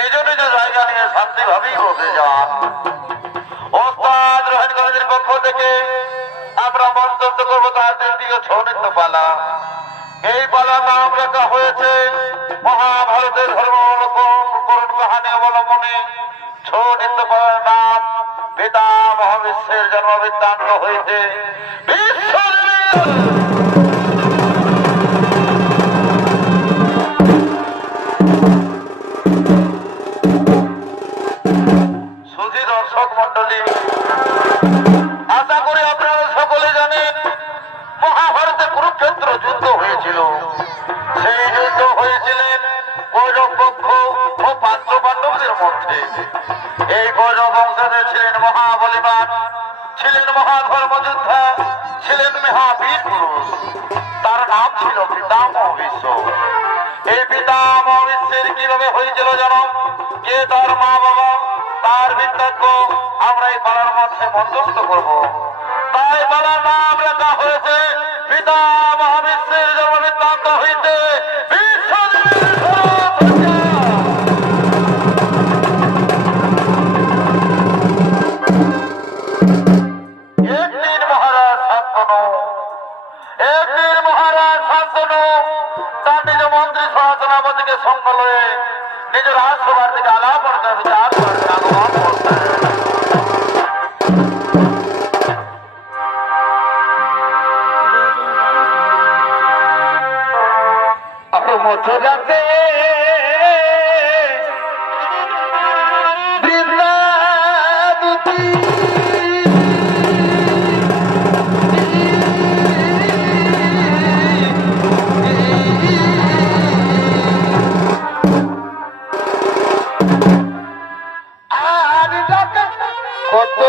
নিজ নিজ জায়গা নিয়ে শান্তিভাবেই বসে যান। ওস্তাদ রোহান কলেজের পক্ষ থেকে আমরা মন্তব্য করবো তার দ্বিতীয় ছৌ নৃত্য পালা। এই পালার নাম রাখা হয়েছে মহাভারতের ধর্মাবলম্বন কাহানি অবলম্বনে ছৌ নৃত্য পালার নাম পিতা মহাবিশ্বের জন্ম বৃত্তান্ত হইতে সুধী দর্শক মন্ডলী, আশা করি আপনারা সকলে জানেন মহাভারতে কুরুক্ষেত্র যুদ্ধ হয়েছিল। সেই যুদ্ধ হয়েছিলেন কৌরব পক্ষ ও পাণ্ডবদের মধ্যে। এই কৌরব বংশধর ছিলেন মহাবলীবান, ছিলেন মহাধর্মযোদ্ধা, ছিলেন মহাবীর পুরুষ। তার নাম ছিল পিতামহ ভীষ্ম। এই পিতামহ ভীষ্মের কিভাবে হয়েছিল জানো? কে তার মা বাবা, তার বৃত্তান্ত আমরা এই পালার মধ্যে মধ্যস্থ করবো। তাই পালার নাম রাখা হয়েছে পিতামহ ভীষ্মের জন্ম বৃত্তান্ত হইতে একদিন মহারাজ শান্তনু তার নিজ মন্ত্রী সহসভাপতিকে সঙ্গ লয়ে নিজ রাজসভার দিকে আলাপ বিচার করতে আগমন করতেন। মথুরাতে বৃন্দাবতী কত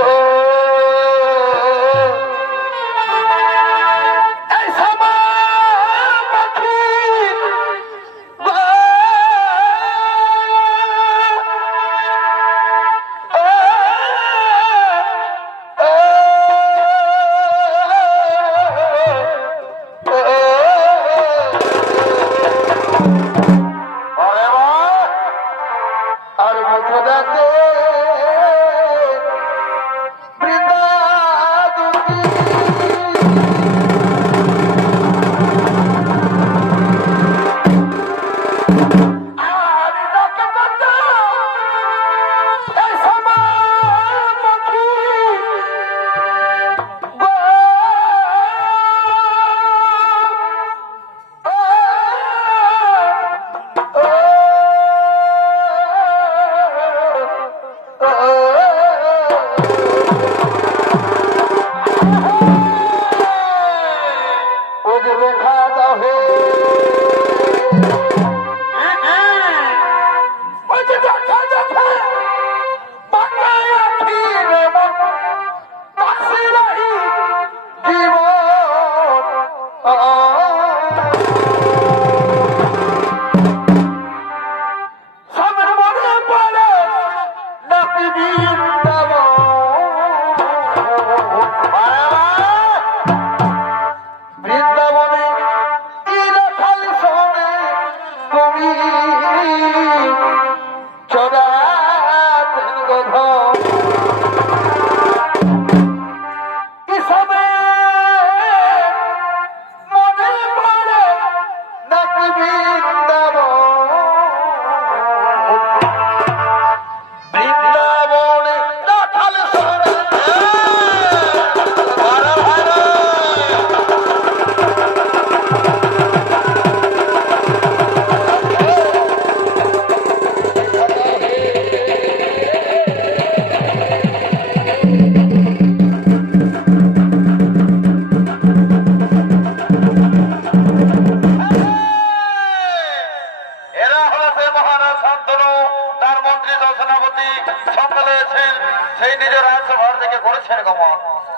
সেই নিজের রাজসভার থেকে করেছেন গমন।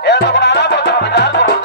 এর তখন আলাপ বিচার করুন।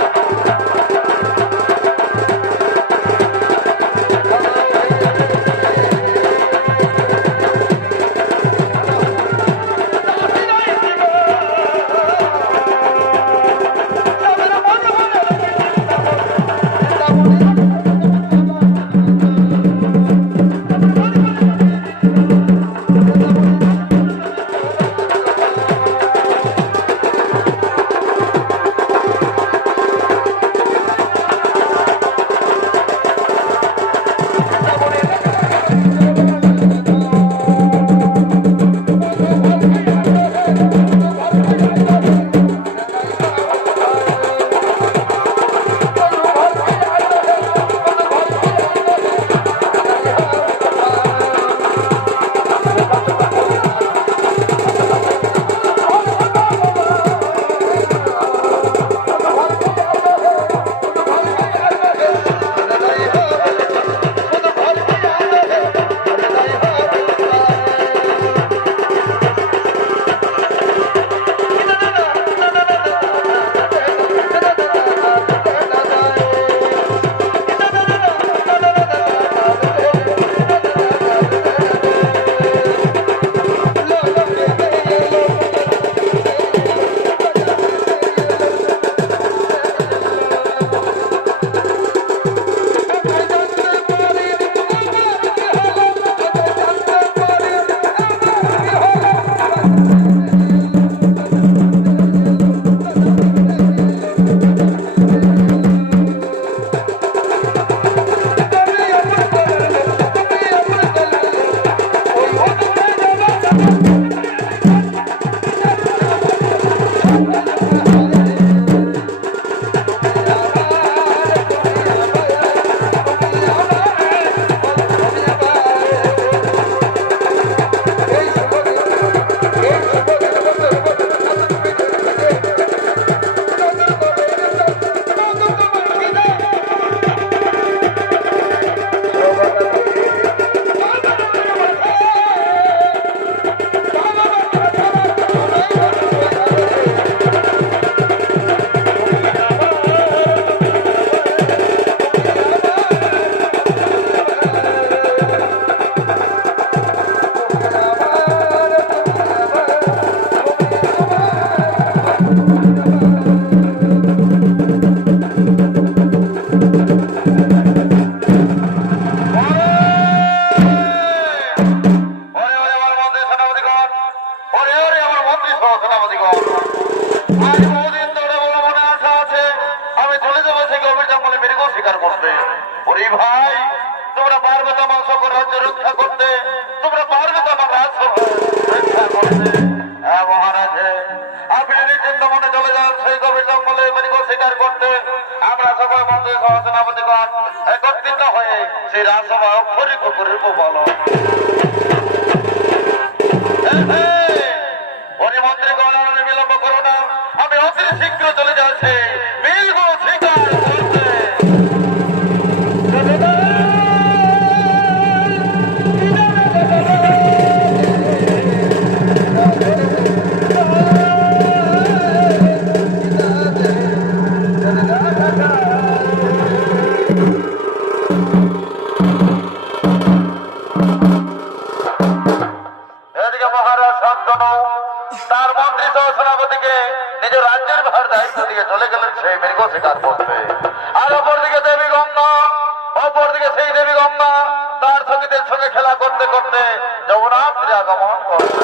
মন্ত্রী সহসেনাপতিগণ একত্রিত হয়ে সেই রাজসভা অক্ষরিত করিব বল। হরিমন্ত্রীগণ বিলম্ব করো না, আমি অতি শীঘ্র চলে যাচ্ছি মিলব শিকার করতে। এদিকে মহারাজ শান্তনু তার মন্ত্রী সহ সেনাপতিকে নিজ রাজ্যের ভার দায়িত্ব দিয়ে চলে গেলেন সেই মৃগ শিকার করতে। আর অপরদিকে দেবী গঙ্গা, অপরদিকে সেই দেবী গঙ্গা তার সঙ্গীদের সঙ্গে খেলা করতে করতে যমুনাত্রী আগমন করছে।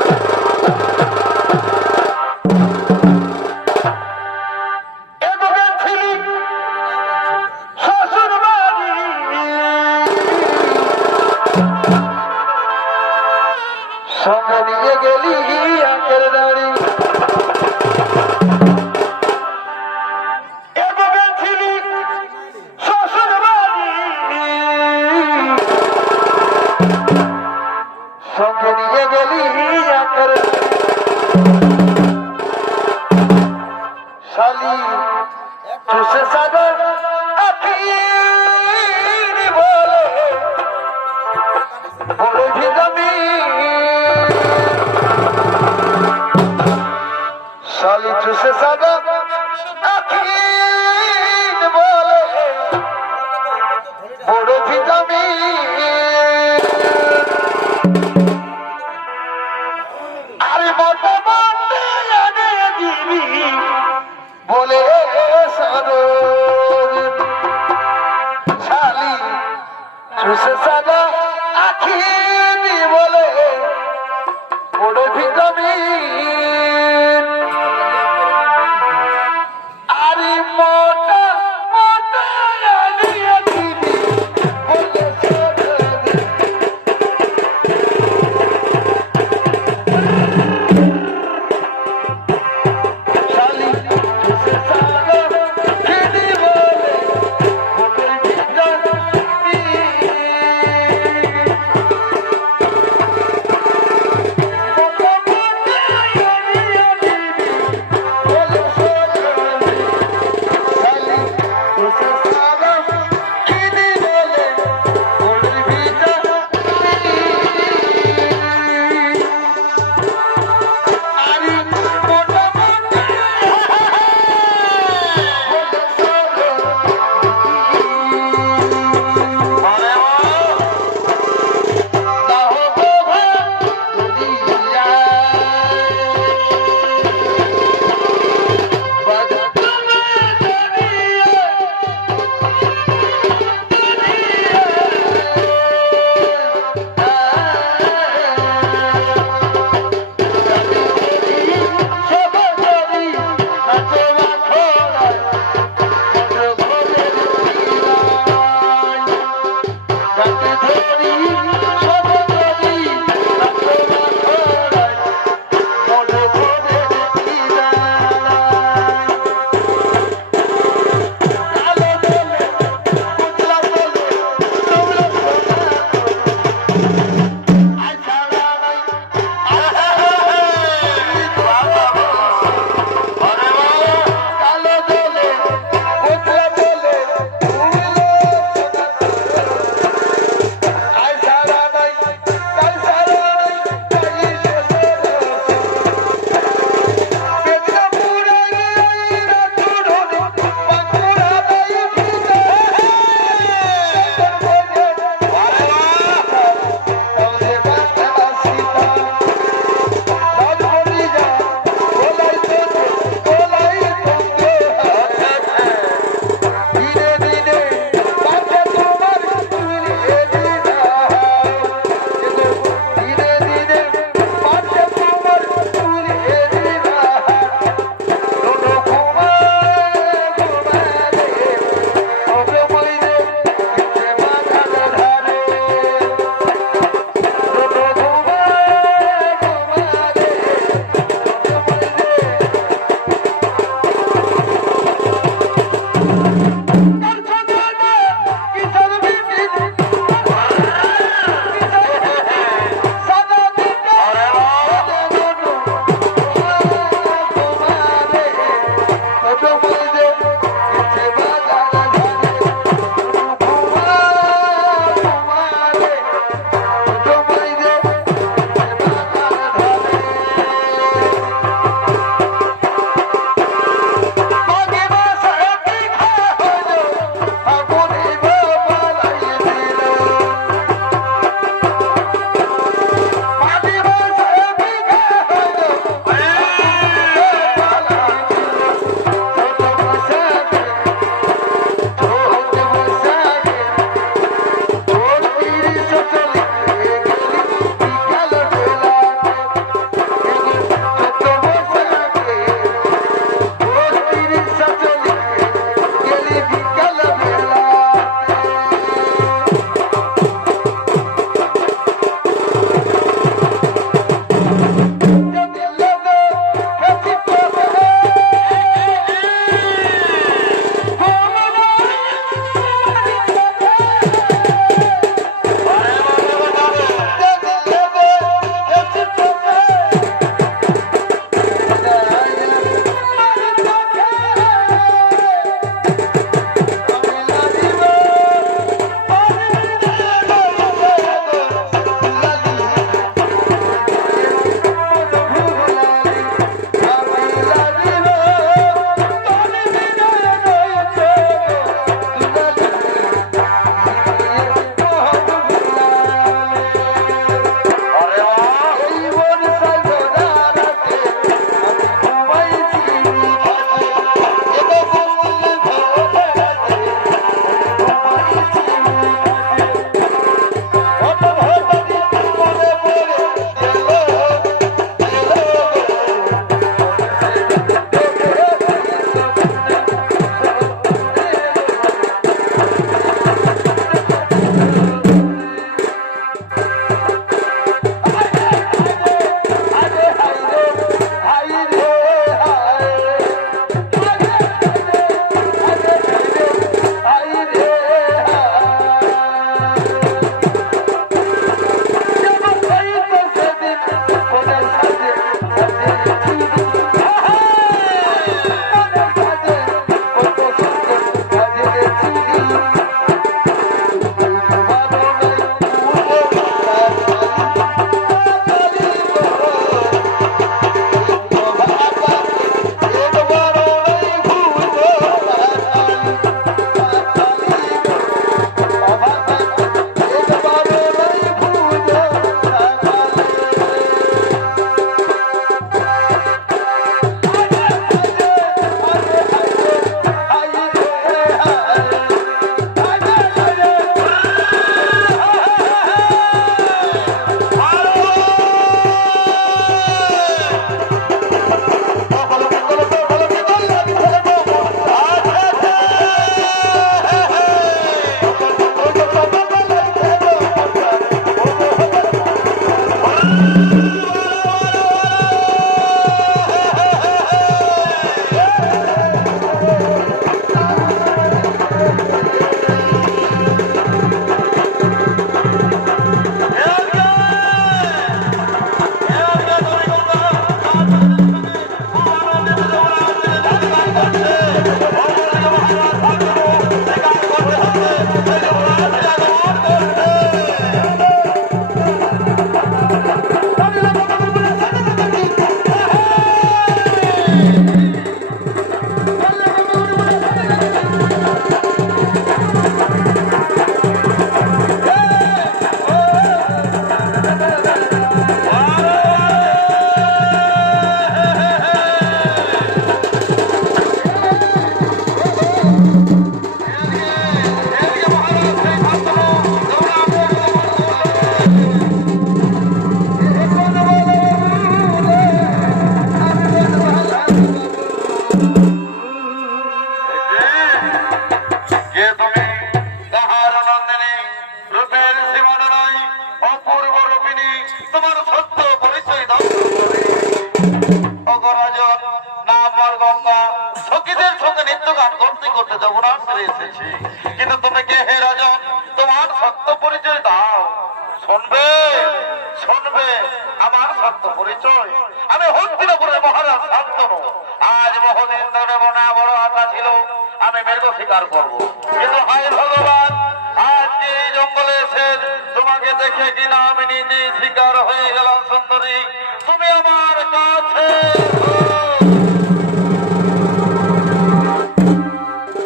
সঙ্গে নিয়ে গেলি আঁকের দাড়ি ছিলি শ্বশুর বাড়ি, সঙ্গে নিয়ে গেলি আঁকের শালি চুষে সাগর আখি বলে বড় ভিজামি শালি চুষে সাগর আখি বলে বড় ভিজামি আরে মতো মতে আনে দিবি বলে সাগর শালি চুষে সাগর আখি এসেছি, কিন্তু তুমি কে হে রাজন? তোমার সত্য পরিচয় দাও। শুনবে শুনবে আমার সত্য পরিচয়। আমি হস্তিনাপুরের মহারাজ শান্তনু। আজ বহুদিন ধরে মনে বড় আশা ছিল আমি মৃগ শিকার করবো, কিন্তু হায় ভগবান, আজ যে এই জঙ্গলে এসে তোমাকে দেখে কিনা আমি নিজেই শিকার হয়ে গেলাম। সুন্দরী, তুমি আমার কাছে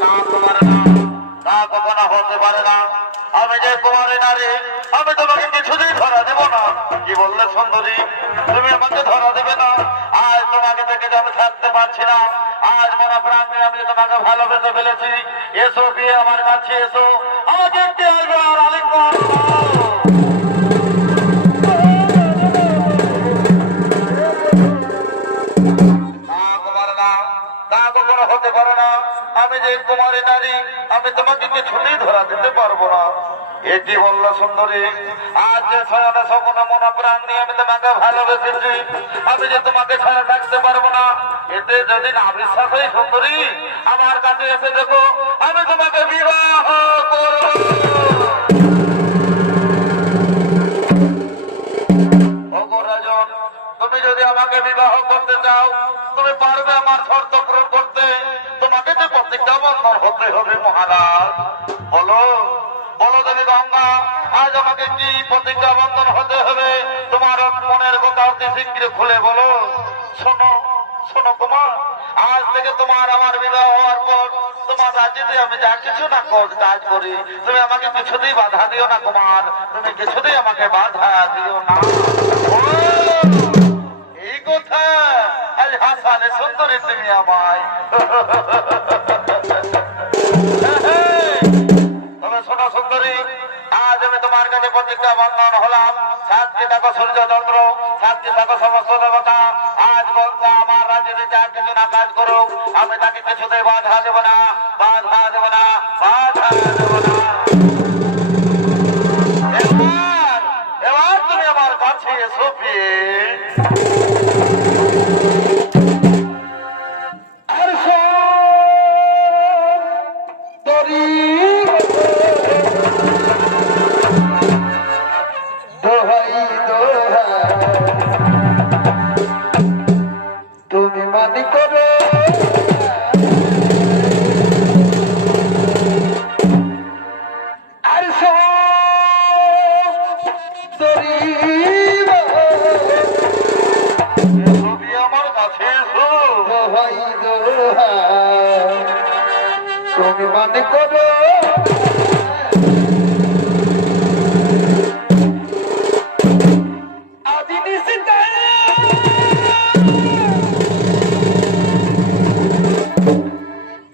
না, তোমার না, তা কখনো হতে পারে না। আমি যে কুমারী নারী, আমি তোমাকে কিছুতেই ধরা দেব না। কি বললে সুন্দরী? তুমি আমাকে ধরা দেবে না? আজ তোমাকে দেখে যে আমি থাকতে পারছি না। আজ মনে প্রাণ দিয়ে আমি তোমাকে ভালোবেসে ফেলেছি। এসো বিয়ে আমার কাছে, এসো, আমাকে একটি আর আলিঙ্গন দাও। না কুমার না, তা কখনো হতে পারে না। আমি যে কুমারী নারী, আমি তোমাকে কিছুতেই ধরা দিতে পারবো না। এটি বলল সুন্দরী, আজ যে শয়নে সকলে মনে প্রাণ নিয়ে আমি তোমাকে ভালোবেসেছি, আমি যে তোমাকে ছাড়া থাকতে পারবো না। এতে যদি না বিশ্বাস হয় সুন্দরী, আমার কাছে এসে দেখো, আমি তোমাকে বিবাহ করব। ওগো রাজন, তুমি যদি আমাকে বিবাহ করতে চাও, তুমি পারবে আমার শর্ত পূরণ করতে? তোমাকে যে প্রতিজ্ঞা বন্ধন হতে হবে মহারাজ। বলো বলো দেবী গঙ্গা, আজ আমাকে কি প্রতিজ্ঞা বন্ধন হতে হবে? তোমার মনের কথা অতি শীঘ্র খুলে বলো। শোনো শোনো কুমার, আজ থেকে তোমার আমার বিবাহ হওয়ার পর তোমার রাজ্যে আমি যা কিছু না কাজ করি, তুমি আমাকে কিছুতেই বাধা দিও না কুমার, তুমি কিছুতেই আমাকে বাধা দিও না। ও, এই কথা আজ হাসালে সুন্দরী তুমি আমায়। তবে শোনো সুন্দরী, আজ আমি তোমার কাছে প্রতিজ্ঞা বন্ধন হলাম। সাক্ষী থাকো সূর্যচন্দ্র, সাক্ষী থাকো সমস্ত দেবতা, আজ বলতে আমার রাজ্যে যা কিছু না কাজ করুক, আমি তাকে কিছুতেই বাধা দেব না, বাধা দেব না, বাধা দেব না। এবার এবার তুমি আমার কাছে এসো বিয়ে। আর সুন্দরী দোহাই দোহাই, তুমি মানি করো আর সুন্দরী এসো বিয়ে আমার কাছে এসো। দোহাই দোহাই, তুমি মানি করো আদি নিশিতে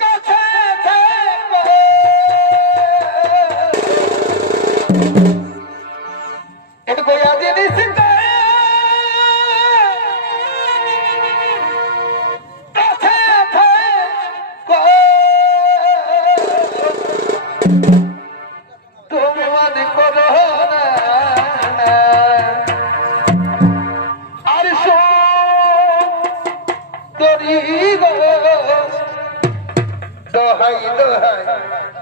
কাছে থেকো, এটুকু আদি নিশিতে কাছে থেকো, তুমি মানি করো না আর সুন্দরী গো, দোহাই দোহাই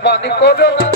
মানি করো না।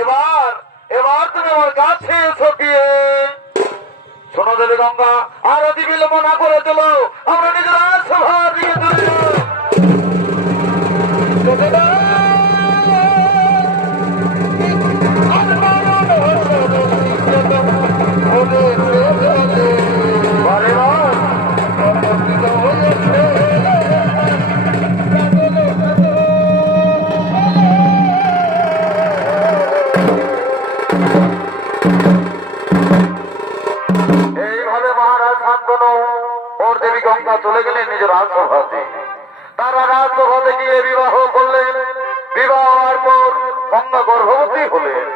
এবার এবার তুমি আমার কাছে এসো বিয়ে। শোনো দেবী গঙ্গা, আর অতি বিলম্ব না করে চলো, আমরা নিজের সভার দিকে চলে যাই। এইভাবে মহারাজ শান্তনু ওর দেবী গঙ্গা চলে গেলেন নিজ রাজসভাতে। তারা রাজসভাতে গিয়ে বিবাহ করলেন। বিবাহের পর গঙ্গা গর্ভবতী হলেন।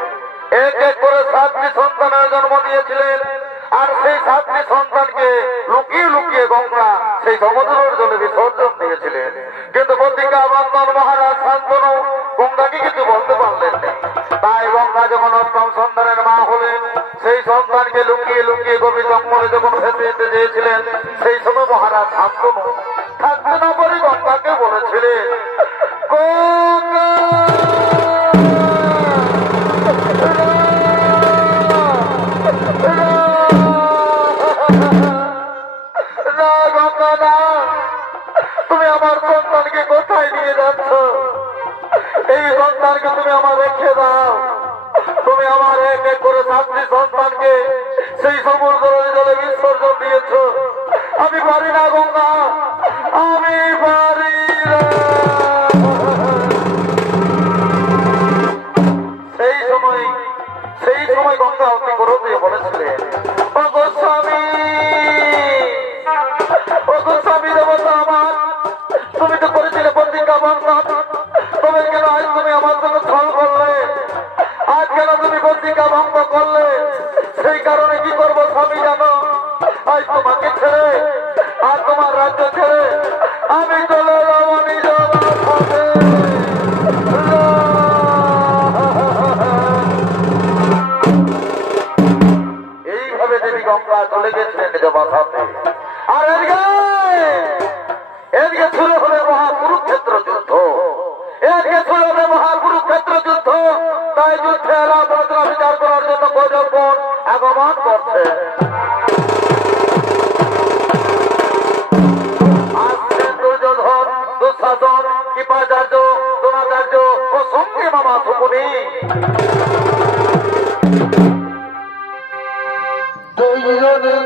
এক এক করে 7টি সন্তানের জন্ম দিয়েছিলেন। আর সেই 7টি সন্তানকে লুকিয়ে লুকিয়ে গঙ্গা সেই সমুদ্রের জলে বিসর্জন দিয়েছিলেন। কিন্তু প্রতিজ্ঞা বন্ধন মহারাজ শান্তনু গঙ্গাকে কিছু বলতে পারলেন না। তাই গঙ্গা যখন 8ম সন্তানের মা হলেন, সেই সন্তানকে লুকিয়ে লুকিয়ে গভীর জঙ্গলে যখন ভেসে যেতে চেয়েছিলেন, সেই সময় মহারাজ শান্তনু থাকতে না পারে গঙ্গাকে বলেছিলেন, গঙ্গা না, গঙ্গা না, তুমি আমার সন্তানকে কোথায় নিয়ে যাচ্ছ? এই সন্তানকে তুমি আমার রেখে দাও। তুমি আমার এক এক করে 7টি সন্তানকে সেই সমুদ্রের জলে বিসর্জন দিয়েছ। আমি পারি না গঙ্গা, আমি পারি না। সেই সময় গঙ্গা অতি ক্রোধে বলেছিলেন, ও গোস্বামী, ও গোস্বামী দেবতা আমার, তুমি তো করেছিলে প্রতিজ্ঞা বন্ধন, তবে কেন আজ তুমি আমার সঙ্গে ছল করলে? আজ কেন তুমি প্রতিজ্ঞা ভঙ্গ করলে? সেই কারণে কি করবো স্বামী জানো? আজ তোমাকে ছেড়ে আর তোমার রাজ্য ছেড়ে আমি চলে যাবো নিজ বাসে। এইভাবে দেবী গঙ্গা চলে গেছিলেন নিজ বাসাতে। আর এদিকে শুরু হলে মহাকুরুক্ষেত্র যুদ্ধ। এদিকে শুরু হলে মহাকুরুক্ষেত্র যুদ্ধ। তাই যুদ্ধে আলোচনা বিচার করার জন্য গজবগণ আগমন করছে। আসছেন দুর্যোধন, দুঃশাসন, কৃপাচার্য, দ্রোণাচার্য ও সঙ্গে মামা সুকুনি। দুইজনে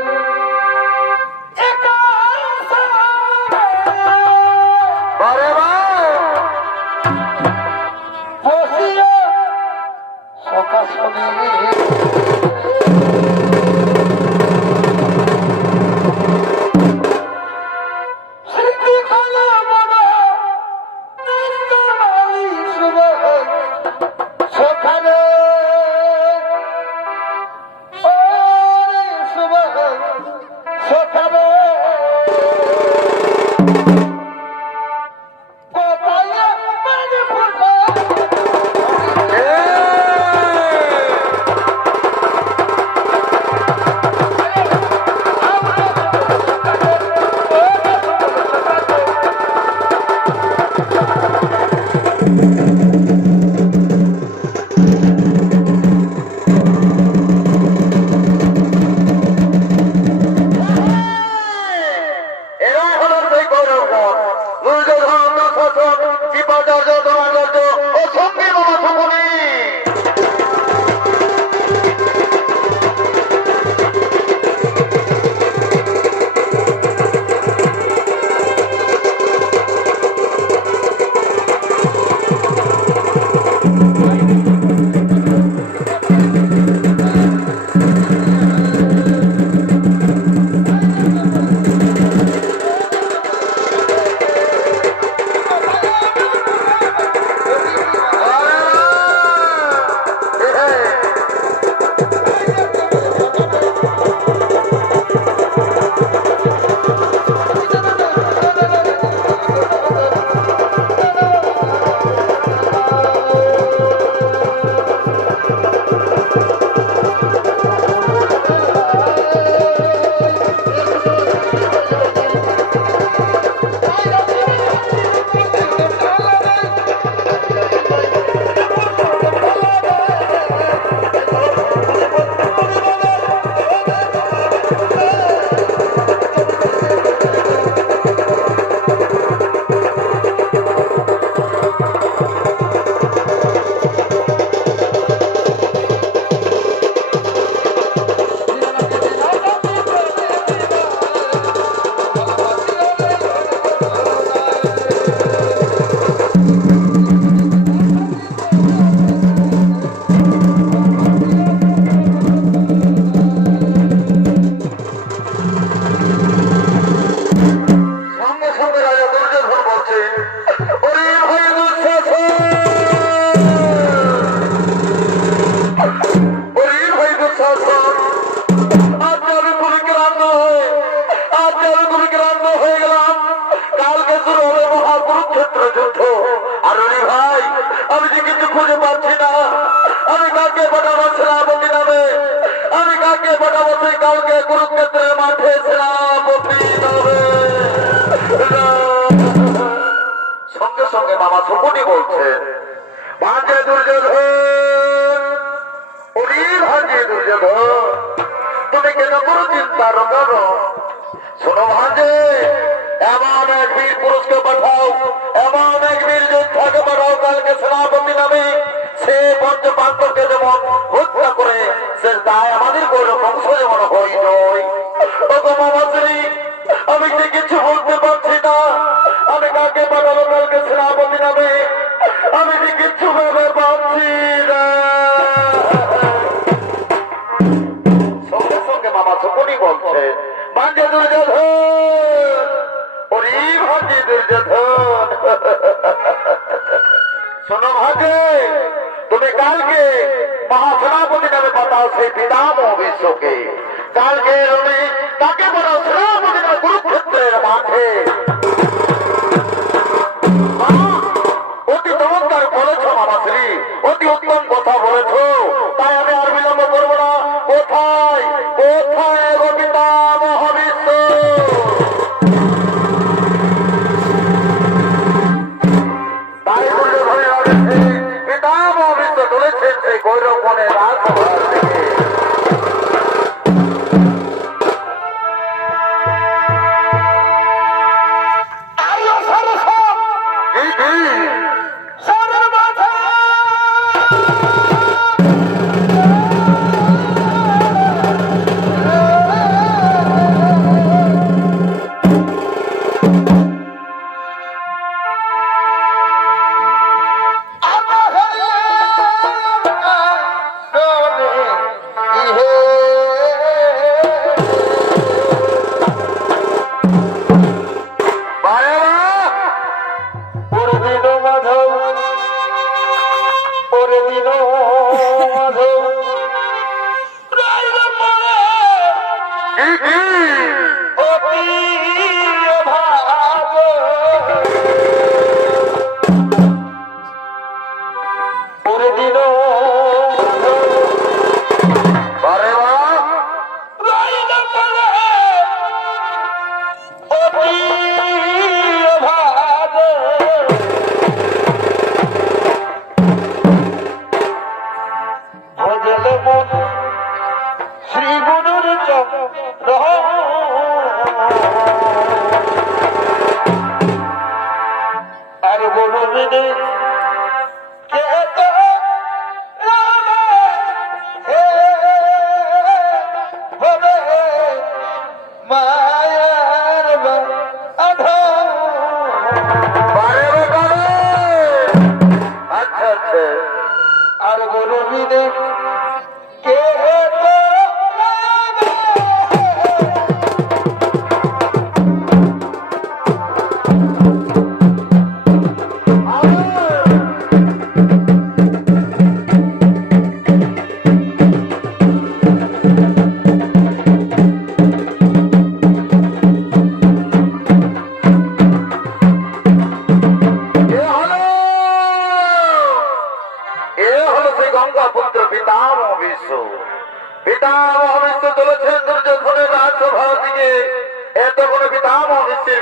বারে বসিয়া সকাশনে এরা হলো সেই গৌরব। আরে ভাই, আমি যে কিছু খুঁজে পাচ্ছি না। আমি কাকে পাঠাবো সেনাপতি নামে? আমি কাকে পাঠাবো সেই কালকে কুরুক্ষেত্রের মাঠে সেনাপতি নামে? সঙ্গে সঙ্গে মামা সুপনি বলছেন, ভাঞ্জে দুর্যোধন, উনি ভাঞ্জে দুর্যোধন, তুমি কেন কোনো চিন্তা করো? শোনো ভাঞ্জে, এমন এক বীর পুরুষকে পাঠাও, এমন এক বীর যোদ্ধাকে পাঠাও কালকে সেনাপতি নামে। সে পঞ্চপাণ্ডবকে যেমন হত্যা করে সে দায় আমাদের কোনো বংশ যেমন হই নয়। ওগো মামাশ্রী, আমি যে কিছু বলতে পারছি না। আমি কাকে পাঠাবো কালকে সেনাপতি নামে? আমি যে কিছু ভেবে পাচ্ছি না। সঙ্গে সঙ্গে মামা সুপনি বলছে, ভাঞ্জে দুর্যোধন, ওরে ভাঞ্জে দুর্যোধন, শোনো ভাঞ্জে, তুমি কালকে মহাসেনাপতি নামে পাঠাও সেই পিতামহ বিশ্বকে। কালকে তুমি তাকে পাঠাও সেনাপতি নামে কুরুক্ষেত্রের মাঠে। অতি চমৎকার বলেছ মামাশ্রী, অতি উত্তম কথা বলেছ। তাই আমি আর বিলম্ব করবো না। কোথায় কোথায় গো পিতামহ বিশ্ব? তাই দুর্যোধনের আদেশে পিতামহ বিশ্ব চলেছেন সেই গৌরব বনে রাজসভার দিকে। আর গরবিনে কে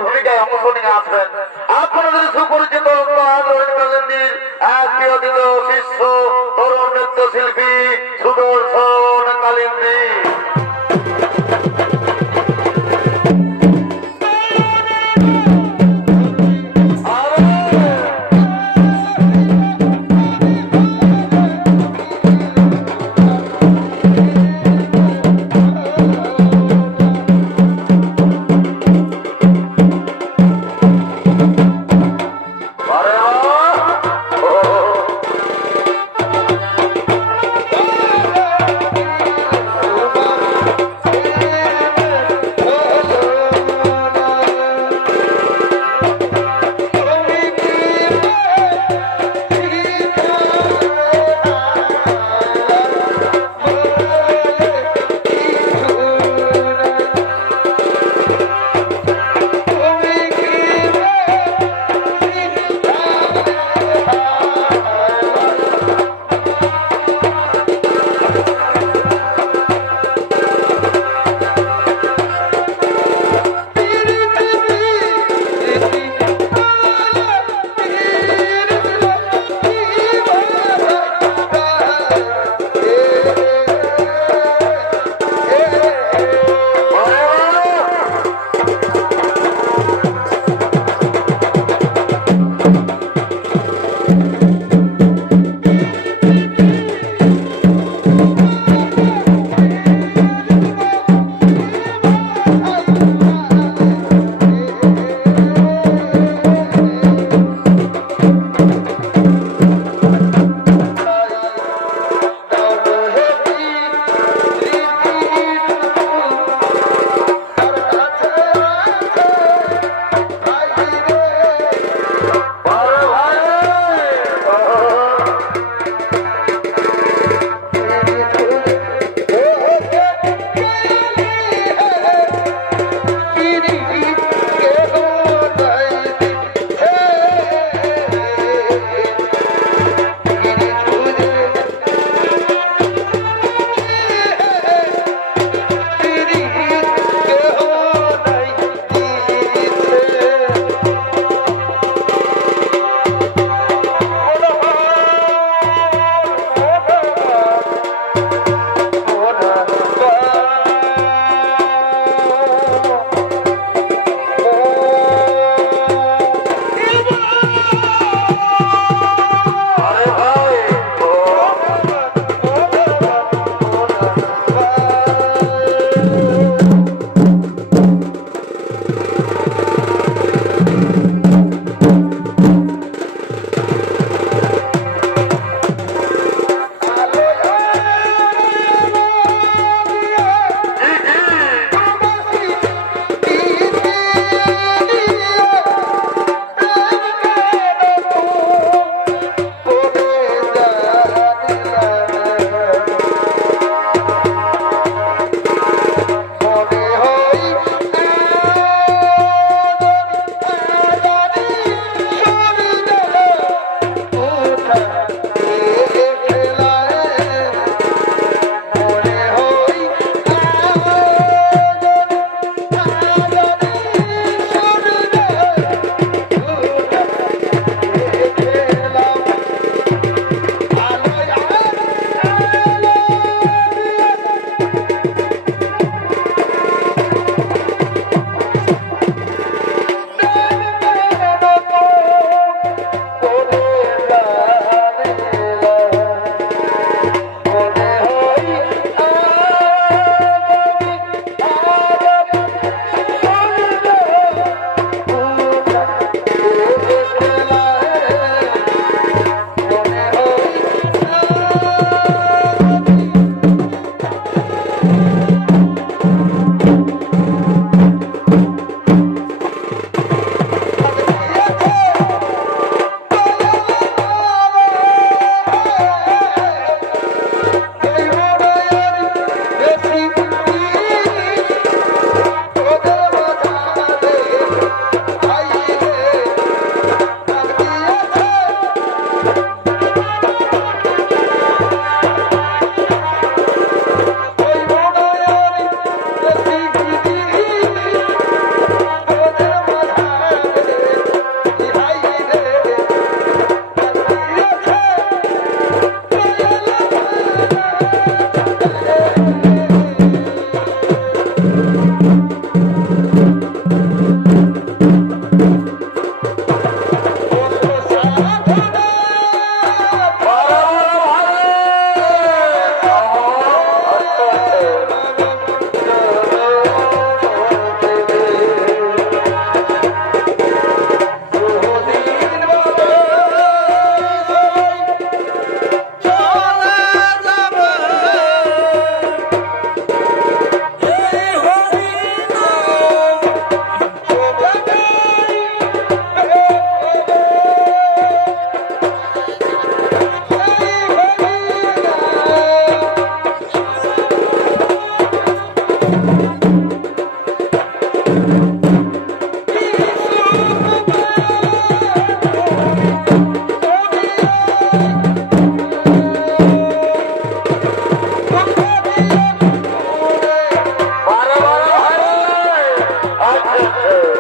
ভূমিকায় অংশ নিয়ে আসবেন আপনাদের সুপরিচিত এক প্রিয়দিত শিষ্য তরুণ নৃত্যশিল্পী সুদর্শন কালিন্দী। চলছে।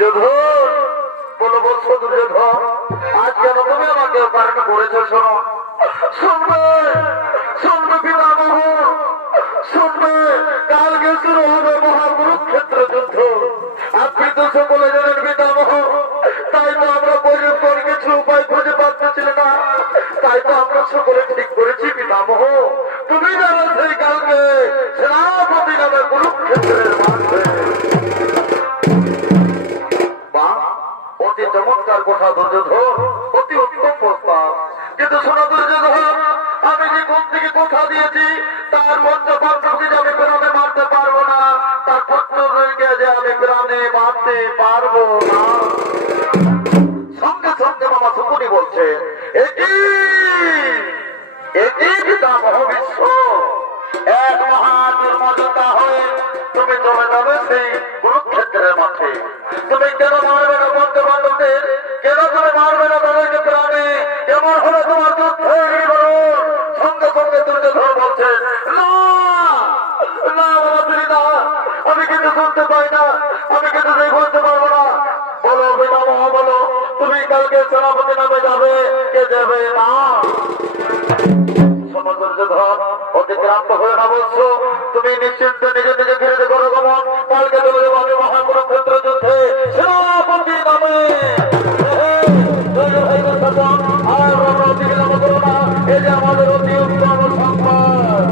দুর্যোধন, বলো বলছো দুর্যোধন, আজ কেন তুমি আমাকে অপহরণ করেছো? শোনো, শুনবে শুনবে পিতামহ, শুনবে, কালকে শুরু হবে মহাকুরুক্ষেত্র যুদ্ধ। আপনি তো সকলে জানেন পিতামহ, তাই তো আমরা পরিবার কিছু উপায় খুঁজে পাচ্ছিল না, তাই তো আমরা সকলে ঠিক করেছি পিতামহ, তুমি জানো সেই কালকে সেনাপতি নামে কুরুক্ষেত্রের মাঠে। বা অতি চমৎকার কথা দুর্যোধন, অতি উত্তম প্রস্তাব, কিন্তু শোনো দুর্যোধন, আমি যে কোন থেকে কথা দিয়েছি তার মধ্যে পার্থকে যে আমি প্রাণে মারতে পারবো না, তার পুত্রকে যে আমি প্রাণে মারতে পারবো না। সঙ্গে সঙ্গে মামা সুকুনি বলছে, একই পিতামহ বিশ্ব, এক মহাদুর্মজতা হয়ে তুমি চলে যাবে সেই কুরুক্ষেত্রের মাঠে। তুমি কেন মারবে না বন্ধু বান্ধবদের, কেন তুমি মারবে না তাদেরকে প্রাণে, এমন হলে তোমার যুদ্ধের বিবরণ। সঙ্গে সঙ্গে দুর্যোধন বলছে, না না বাবা তুমি না, আমি কিন্তু শুনতে পাই না, আমি কিন্তু সেই বলতে পারবো না। বলো পিতামহ বলো, তুমি কালকে সেনাপতি নামে যাবে কে যাবে না? দুর্যোধন অতিক্রান্ত হয়ে না বলছো, তুমি নিশ্চিন্ত নিজে নিজে ফিরে দেখো গমন, কালকে চলে যাবো আমি মহাকুরুক্ষেত্র যুদ্ধে সেনাপতি নামে। আর অতিক্রান্ত করো না, এই যে আমাদের অতি উত্তম সংবাদ।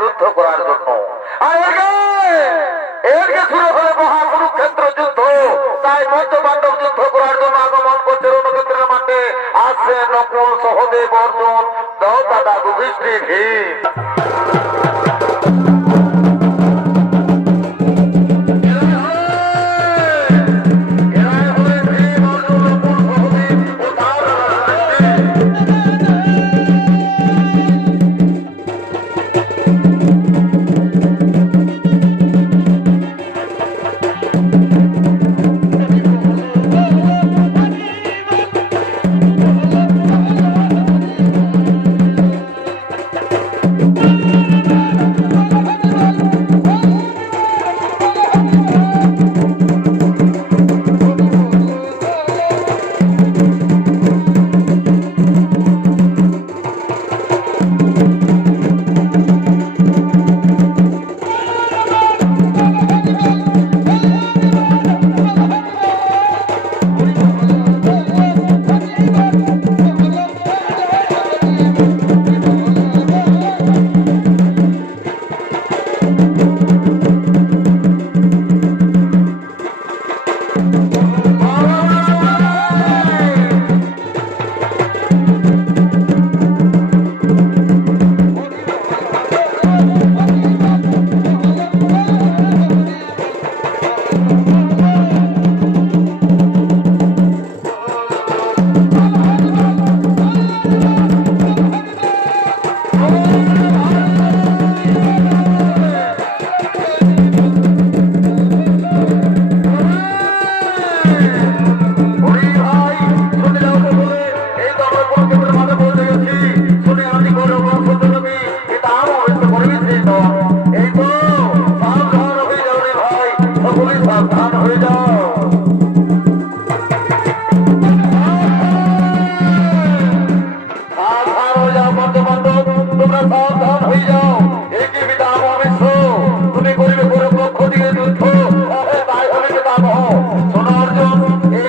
যুদ্ধ করার জন্য, আর এর শুরু হলে মহাকুরুক্ষেত্র যুদ্ধ, তাই পঞ্চপাণ্ডব যুদ্ধ করার জন্য আগমন করছে রণক্ষেত্রের মাঠে। আসছে নকুল, সহদেব, অর্জুন, দ্রৌপদী, যুধিষ্ঠির, ভীম। শোনো অর্জুন, এই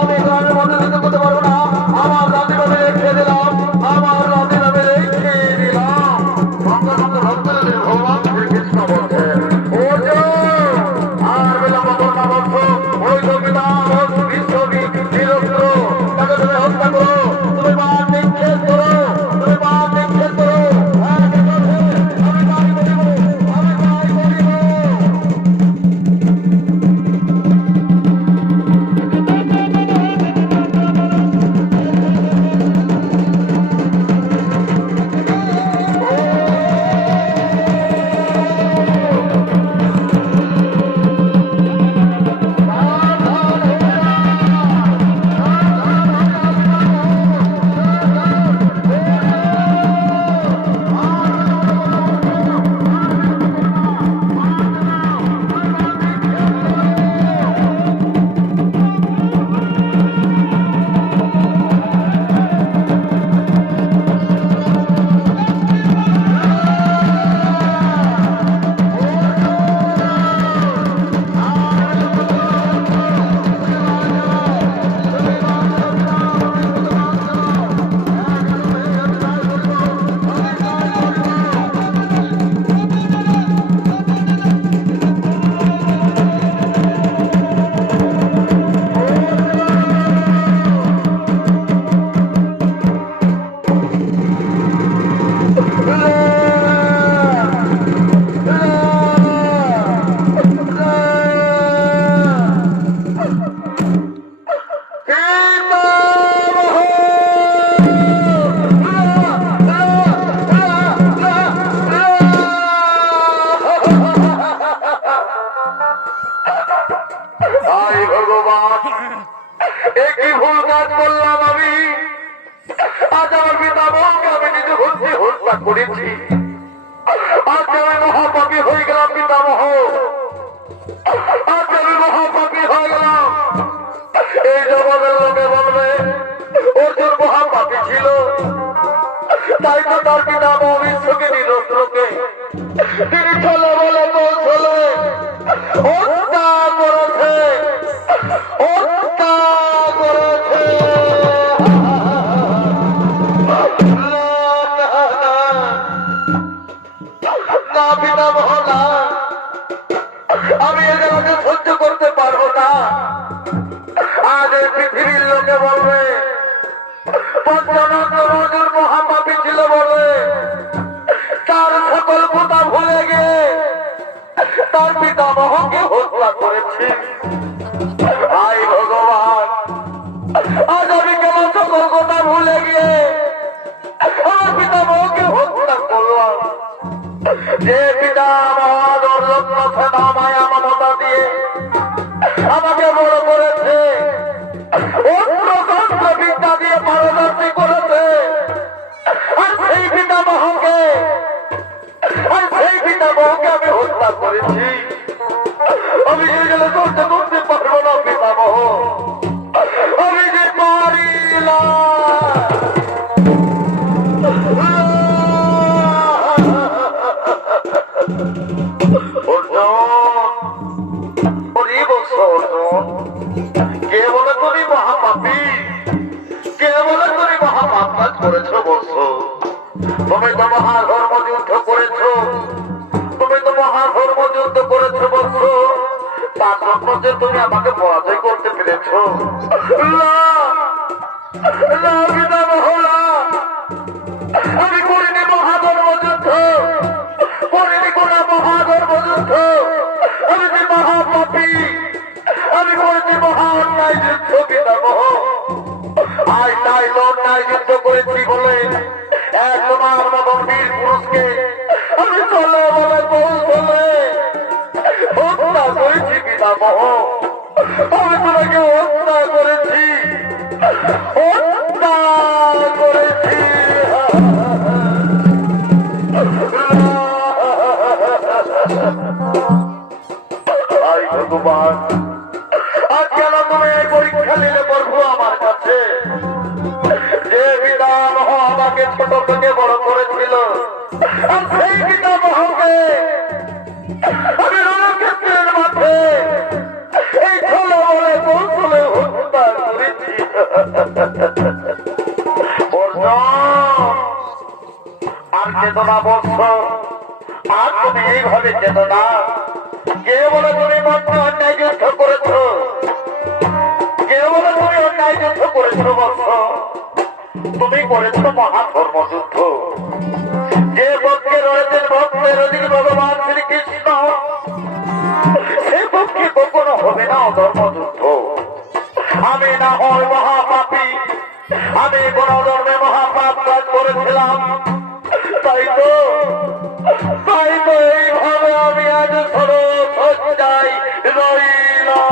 আমি গ্রামের মধ্যে যুদ্ধ করতে পারবো না। আমার রাতে নামে রেখে দিলাম, আমার রাতে নামে রেখে দিলাম। সঙ্গে সঙ্গে ভক্তদের ভগবান শ্রীকৃষ্ণ বলছেন, অর্জুন আর বিলম্ব করো না বৎস। ওই তো পিতামহ বিশ্ববিদ্রোহ তাকে তুমি হত্যা করো, তুমি বাণ নিক্ষেপ করো, তুমি বাণ নিক্ষেপ করো। হ্যাঁ, ঠিক আছে, আমি তাই করিব, আমি তাই করিব। হায় ভগবান, একই ভুল কাজ করলাম আমি। আজ আমার পিতামহকে আমি নিজে হত্যা করেছি। আজ আমি মহাপাপী হয়ে গেলাম পিতামহ, আজ আমি মহাপাপী হয়ে গেলাম। এই জগতের লোকে বলবে অর্জুন মহাপাপী ছিল, তাই তো তার পিতামহ বিশ্বকে নিরস্ত্রকে তিনি চলে বলে কৌশলে হত্যা করেছে, হত্যা করেছে। না পিতামহ না, আমি এ জায়গাকে সহ্য করতে পারবো না। আজ এই পৃথিবীর লোকে বলবে পঞ্চানন্দ অর্জুন মহাপাপী ছিল বলে তার সকল কথা ভুলে গিয়ে তার পিতামহকে হত্যা করেছি। হায় ভগবান, আজ আমি কেন সকল কথা ভুলে গিয়ে আমার পিতামহকে হত্যা করলাম। যে পিতামহ দুর্লগ্ন সেনা মায়া মমতা দিয়ে আমাকে বড় করেছে, অস্ত্র বিদ্যা দিয়ে পারদর্শী করেছে, আর সেই পিতামহকে আমি হত্যা করেছি। আমি যে গেলে করতে করতে পারবো না পিতামহ, আমি যে পারিলাম। কে বলে তুমি মহাপাপী, কে বলে তুমি মহাপাপ কাজ করেছো বলছো? তুমি তো মহাধর্ম যুদ্ধ করেছো, তুমি তো মহাধর্ম যুদ্ধ করেছো বলছো, তার জন্য যে তুমি আমাকে পরাজয় করতে পেরেছো। আমি করিনি মহাধর্ম যুদ্ধ, করিনি কোন মহাধর্ম যুদ্ধ। আমি যে মহাপাপী, আমি করেছি মহা অন্যায় যুদ্ধ পিতামহ। আজ তাই অন্যায় যুদ্ধ করেছি বলে এক তোমার মতন বীর পুরুষকে আমি চলে বলে কৌশলে হত্যা করেছি পিতামহ। আমি তোমাকে হত্যা করেছি, হত্যা করেছি। হায় ভগবান, আজ কেন তুমি এই পরীক্ষা নিলে প্রভু আমার কাছে? যে পিতামহ আমাকে ছোট থেকে বড় করেছিল, আর সেই পিতামহকে আমি রণক্ষেত্রের মাঠে এই ছোলো বলে কৌশলে হত্যা আর চেতনা বৎস, আর তুমি এইভাবে চেতনা। কে বলে তুমি মধ্যে অন্যায় যুদ্ধ করেছ? কে বলে তুমি অন্যায় যুদ্ধ করেছ বৎস? তুমি করেছ মহাধর্মযুদ্ধ। যে পক্ষে রয়েছেন ভক্তের অধীন ভগবান শ্রীকৃষ্ণ, সে পক্ষে কখনো হবে না ধর্মযুদ্ধ। আমি না হয় মহাপাপী, আমি কোন ধর্মে মহাপাপ কাজ করেছিলাম, তাই তো এইভাবে আমি আজ সরসজ্জায় রইলাম।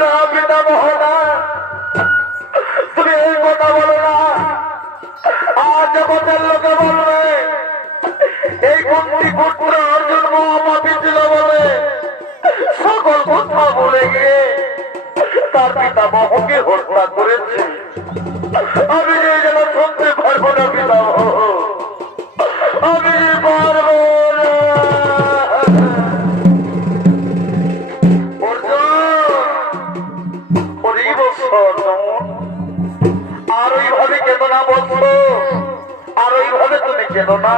না পিতামহ না, তুমি এই কথা বলো না। আজ জগতের লোকে বলবে এই কুন্তি পুত্র অর্জুন মহাপাপী ছিল বলে সকল কথা বলে গিয়ে তার পিতামহকে হত্যা করেছে। আমি যে যেন শুনতে পারবো না পিতামহ, আমি পারবো না। আর ওইভাবে কেন না বলছো, আর ওইভাবে তুমি কেন না।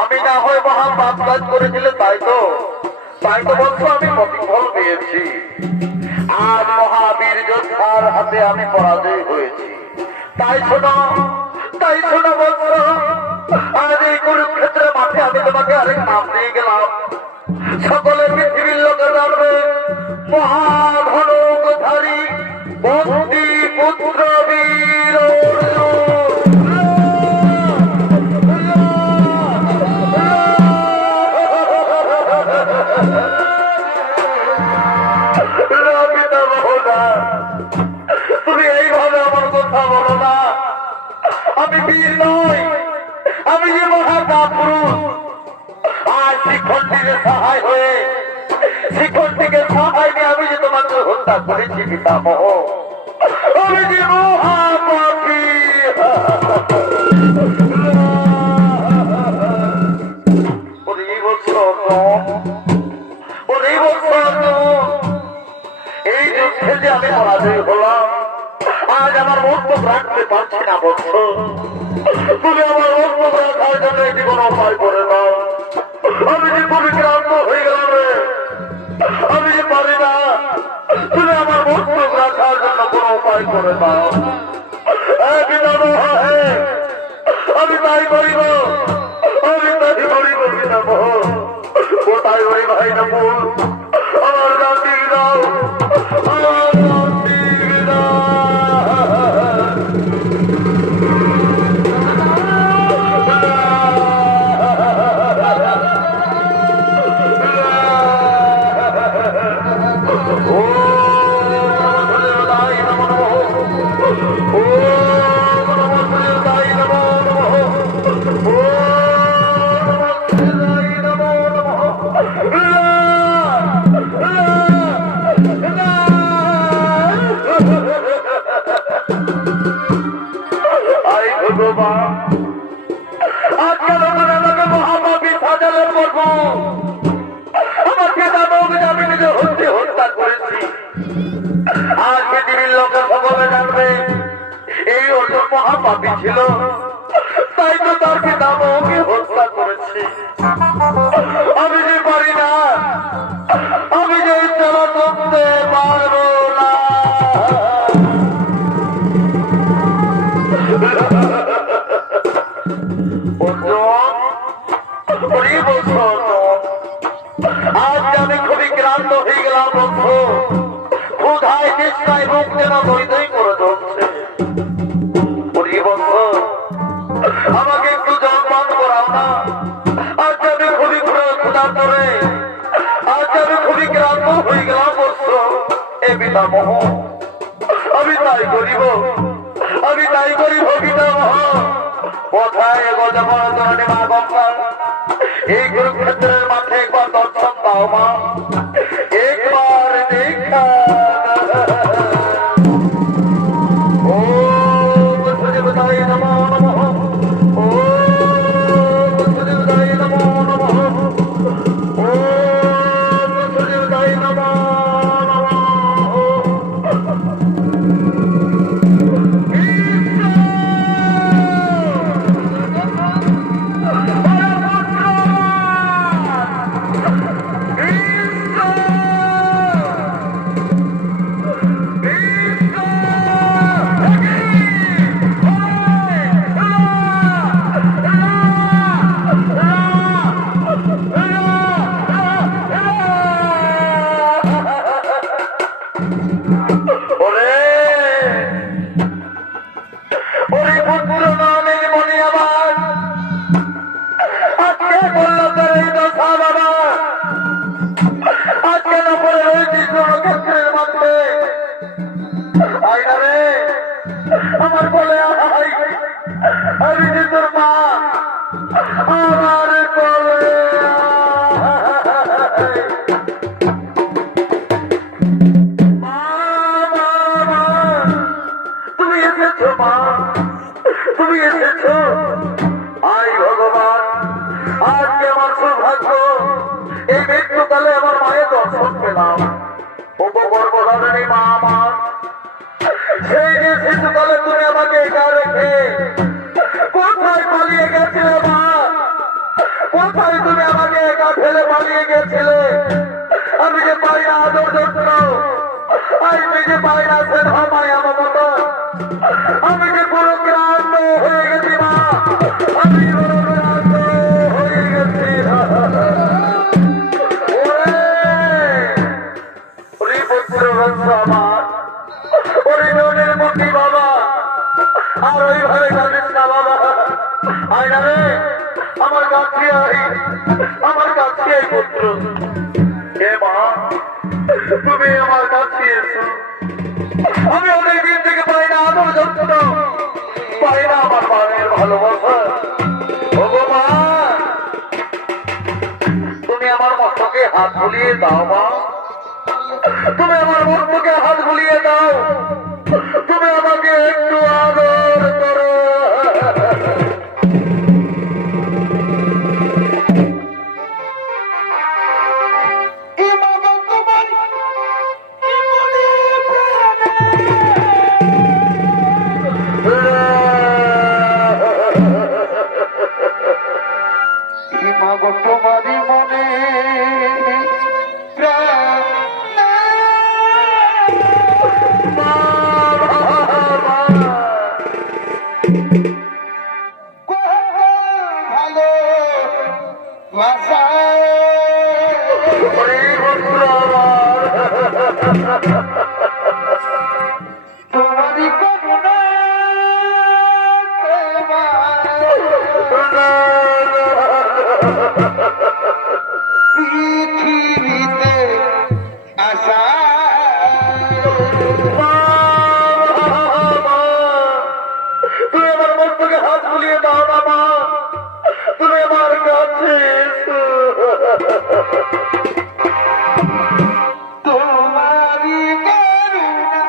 আমি না হয় মহাপাপ কাজ করেছিলে, তাই তো বলছো আমি প্রতিফল পেয়েছি। আজ মহাবীর যোদ্ধার হাতে আমি পরাজয় হয়েছি, তাই শোনো বলছো। আজ এই কুরুক্ষেত্রের মাঠে আমি তোমাকে আরেক নাম দিয়ে গেলাম। সকলে পৃথিবীর লোকে জানবে মহাধনুকধারী বন্দী পুত্র বীর তুমি এইভাবে আমার কথা বলো না। আমি বীর নই, আমি যে মহাকাপুরুষ। আর শিখণ্ডীর সহায় হয়ে, শিখণ্ডীকে সহায় নিয়ে আমি যে তোমাকে হত্যা করেছি পিতামহ, আমি যে মহাপাপী। এই যুদ্ধে যে আমি পরাজয় হলাম, আজ আমার মস্তক রাখতে পারছি না বৎস। তুমি আমার মস্তক রাখার জন্য এটি কোনো উপায় করে দাও। আমি যে খুবই ক্লান্ত হয়ে গেলাম রে, আমি যে পারি না। তুমি আমার মস্তক রাখার জন্য কোনো উপায় করে দাও। আমি তাই করিব, পিতামহ। কোথায় ওই ভাই না বল, আমার জাতি দাও, আমার জাতি দাও। হত্যা করেছি। আজ পৃথিবীর লোকের সকলে জানবে এই অর্জুন মহাপাপী ছিল, তাই তো তার পিতামহকে হত্যা করেছি। আমি যে পারি না, আমি যে চলা করতে পারবো না। আজ আমি খুবই ক্লান্ত হয়ে গেলাম বন্ধু। ক্ষুধায় চেষ্টায় মুখ যেন দই দই করে ধরছে। বন্ধু আমাকে একটু জল পান করাও না। আজ আমি খুবই ক্ষুধার ধরে, আজ আমি খুবই ক্লান্ত হয়ে গেলাম বন্ধু। এ পিতামহ, আমি তাই করিব, আমি তাই করিব পিতামহ। কোথায় গজপরজননী মা গঙ্গা, এই কুরুক্ষেত্রের মাঠে একবার দর্শন দাও মা, একবার দেখা। ওম সূর্যদেবতায় নমো নমঃ, ওম সূর্যদেবতায় আমার কোলে আয়। মা, মা, মা, তুমি এসেছো মা, তুমি এসেছো। আই ভগবান, আজকে আমার সৌভাগ্য, এই মৃত্যুকালে আমার মায়ের দর্শন পেলাম। গর্ভধারিণী মা আমার, সেই যে শিশুকালে তুমি আমাকে একা রেখে কোথায় পালিয়ে গেছিলে মা, কোথায় তুমি আমাকে একা ফেলে পালিয়ে গেছিলে। আমি যে পাই না আদর যত্ন, আমি যে পাই না স্নেহ মায়া মমতা, আমি যে পুরো ক্লান্ত হয়ে গেছি মা, আমি পুরো ক্লান্ত হয়ে গেছি। ওরে পুত্র বংশ আমার, ওরে ননের মুক্তি বাবা, আর ওইভাবে কাঁদিস না বাবা। আয় না রে, আমার কাছে আই, আমার কাছে আই পুত্র। হে মা, তুমি আমার কাছে এসো। আমি অনেক দিন থেকে পাই না আদর যত্ন, পাই না আমার মায়ের ভালোবাসা। ওগো মা, তুমি আমার মস্তকে হাত বুলিয়ে দাও মা, তুমি আমার মস্তকে হাত বুলিয়ে দাও, তুমি আমাকে একটু আদর করো। তোমারই মনে ভালো তোমারই করুণা পৃথিবীতে আসা। তুমি আমার মস্তকে হাত বুলিয়ে দাও না মা, তুমি আমার কাছে এসো। তোমারই করুণা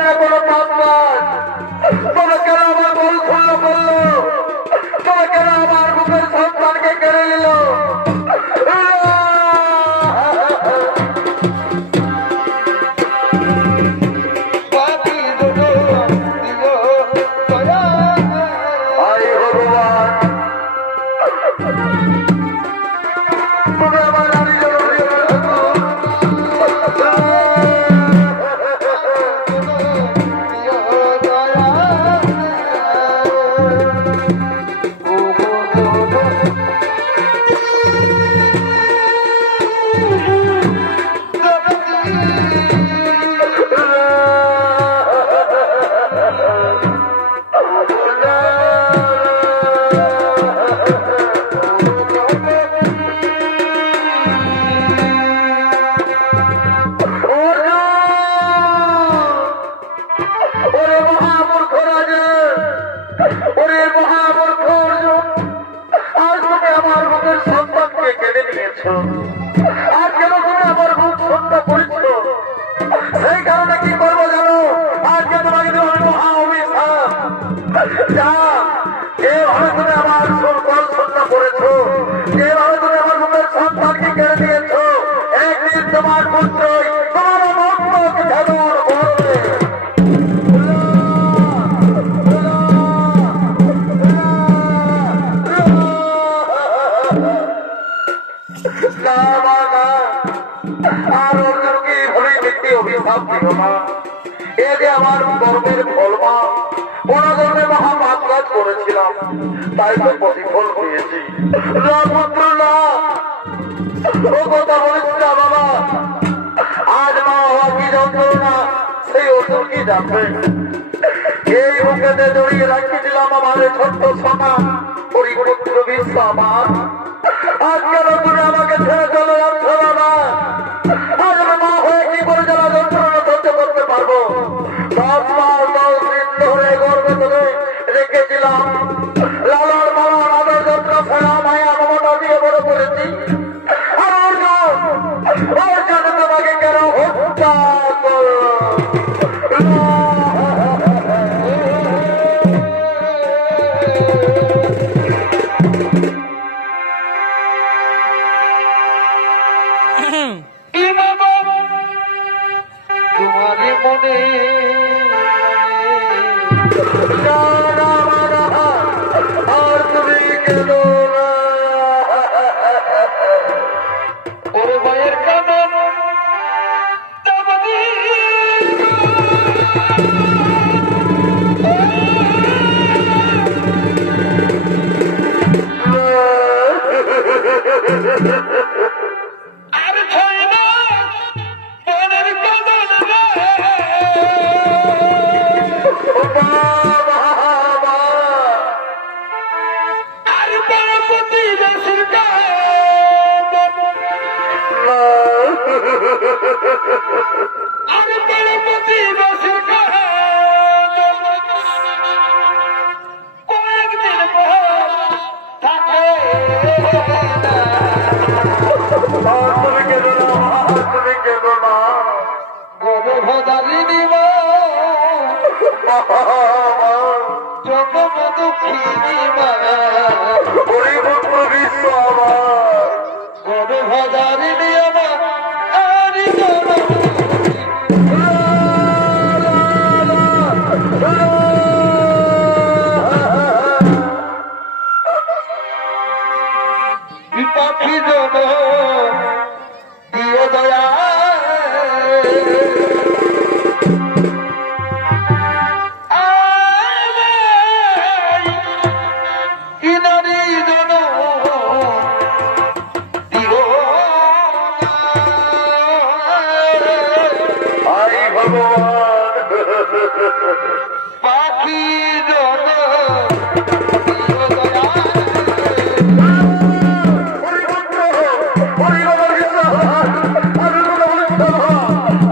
না কোনো পাপ কাজ। তবে কেন আমার বল খুলল বললো? তবে কেন আমার বুকের সন্তানকে কেড়ে নিল? আয় ভগবান, তুমি আমার রানী জননী ওরে মহামূর্খ রাজে, ওরে মহামূর্খ অর্জুন, আজ তুমি আমার বুকের সন্তানকে কেড়ে নিয়েছ। আর কেন তুমি আমার বুক সন্ধ্যা করেছ? সেই কারণে কি করবো জানো? আজকে তোমাকে দেবো আমি মহা অভিশাপ। যা, যেভাবে তুমি আমার বল সন্ধ্যা করেছ, যেভাবে তুমি আমার বুকের সন্তানকে কেড়ে নিয়েছ, একদিন তোমার পুত্রই তোমার মস্তক ঝাড়ন করবে। না মা, না, আর অর্জুনকে এইভাবেই দেখতে অভিশাপ দিও না। এ যে আমার কর্মের ফল মা, অনাদরণে মহা পাপ কাজ করেছিলাম, তাই তো প্রতিফল পেয়েছি। না পুত্র না, ও কথা বলিস না বাবা। আজ মা হওয়া কি যন্ত্রণা সেই অর্জুন কি জানবে? এই বুকেতে জড়িয়ে রাখিয়েছিলাম আমার ছোট্ট সোনা পরিপুত্র বিশ্ব আমার। আজ কেন তুমি আমাকে ছেড়ে চলে যাচ্ছ বাবা? আজ আমি মা হয়ে কি করে যারা যন্ত্রণা সহ্য করতে পারবো? 10 মাস 10 দিন ধরে গর্বে ধরে রেখেছিলাম, লালার মালার আদর যন্ত্র ফেলা মায়া মমতা দিয়ে বড় করেছি। আর অর্জুন তোমাকে কেন হত্যা করো? তোমারই মনে আর তুমি কেন ওরে ভাইয়ের কাঁদন আর ছয় না মনের কাঁদন আর বড় প্রতিবেশীর আর বড় প্রতিবেশীর কয়েকদিন পর থাকে তুমি কেন না, তুমি কেন না গর্ভধারিণী মা, জগম দুঃখিনী মা, পরিপুত্র বিশ্ব আমার গর্ভধারিণী আমার আরি পাখি জন দিও দয়া কিনারি জন দিও আই ভগবান পাখি জন দিও দয়া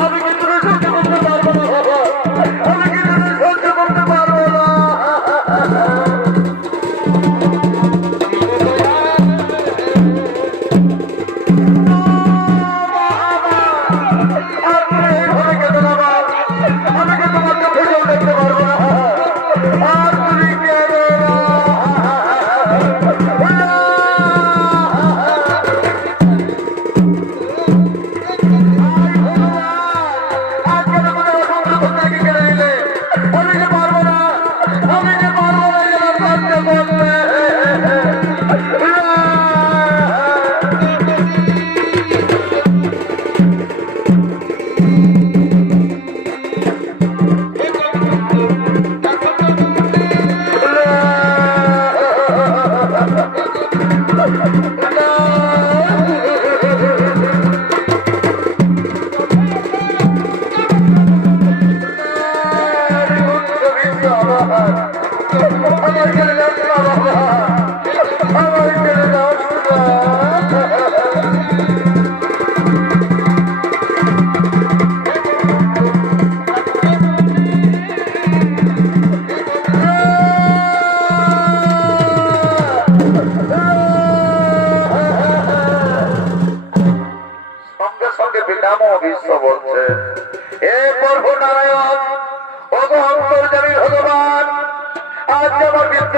আমি কিন্তু সহ্য করতে পারবো না বাবা, আমি কিন্তু সহ্য করতে পারবো না। আমি কিন্তু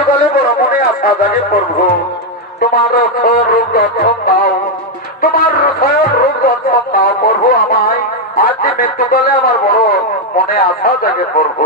মৃত্যুকালে বড় মনে আশা জাগে প্রভু, তোমার রক্ষণ রূপ দর্শন দাও, তোমার রসায়ন রূপ দর্শন দাও প্রভু আমায়। আজ মৃত্যুকালে আমার বড় মনে আশা জাগে প্রভু।